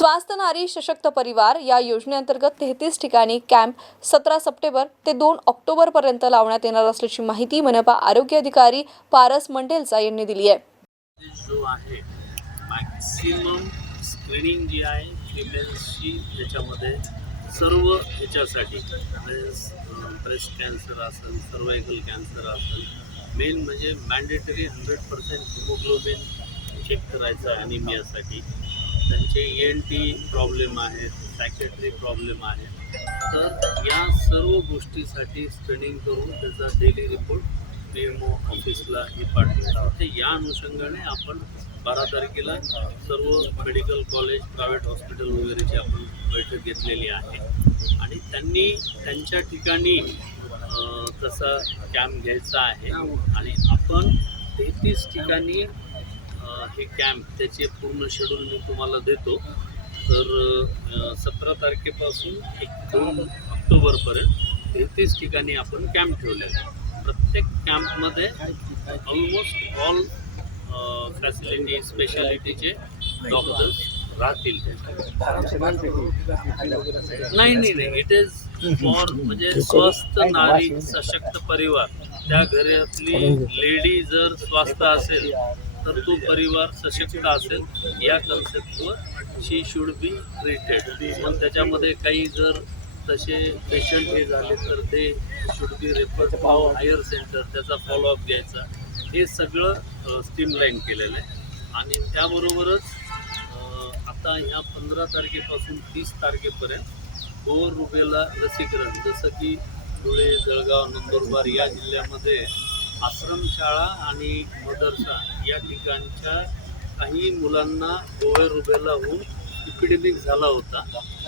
स्वास्थ नारी सशक्त परिवार या योजनेअंतर्गत तेहतीस ठिकाणी कॅम्प सतरा सप्टेंबर ते दोन ऑक्टोबरपर्यंत लावण्यात येणार असल्याची माहिती मनपा आरोग्य अधिकारी पारस मंडेलचा यांनी दिली आहे. जो आहे मॅक्सिमम स्क्रीनिंग जी आहे फिमेल्सची याच्यामध्ये सर्व याच्यासाठी ब्रेस्ट कॅन्सर असेल सर्वायकल कॅन्सर असेल मेन म्हणजे mandatory hundred percent haemoglobin check करायचं अनिमियासाठी त्यांचे ई एन टी प्रॉब्लेम आहेत सॅकेटरी प्रॉब्लेम आहेत तर या सर्व गोष्टीसाठी स्क्रीनिंग करून त्याचा daily report P M O ऑफिसला हे पाठवतात तर या अनुषंगाने आपण बारा तारखेला सर्व मेडिकल कॉलेज प्रायव्हेट हॉस्पिटल वगैरेची आपण बैठक घेतलेली आहे. आणि त्यांनी त्यांच्या ठिकाणी तसा कॅम्प घ्यायचा आहे आणि आपण तेहतीस ठिकाणी हे कॅम्प त्याचे पूर्ण शेड्यूल मी तुम्हाला देतो. तर सतरा तारखेपासून एक दोन ऑक्टोबरपर्यंत तेहतीस ठिकाणी आपण कॅम्प ठेवले प्रत्येक कॅम्पमध्ये ऑलमोस्ट ऑल फॅसिलिटी स्पेशालिटीचे डॉक्टर्स राहतील. नाही नाही नाही. इट इज फॉर म्हणजे स्वस्थ नारी सशक्त परिवार. त्या घरातली लेडी जर स्वस्त असेल तर तो परिवार सशक्त असेल या कन्सेप्टवर शी शुड बी ट्रीटेड पण त्याच्यामध्ये काही जर तसे पेशंट हे झाले तर ते should be refer to higher centre त्याचा फॉलोअप घ्यायचा. हे सगळं स्टीमलाईन केलेलं आहे. आणि त्याबरोबरच आता ह्या पंधरा तारखेपासून तीस तारखेपर्यंत गोवर रुबेला लसीकरण जसं की धुळे जळगाव नंदुरबार या जिल्ह्यामध्ये आश्रमशाळा आणि मदरसा या ठिकाणच्या काही मुलांना गोवर रुबेला होऊन इपिडेमिक झाला होता.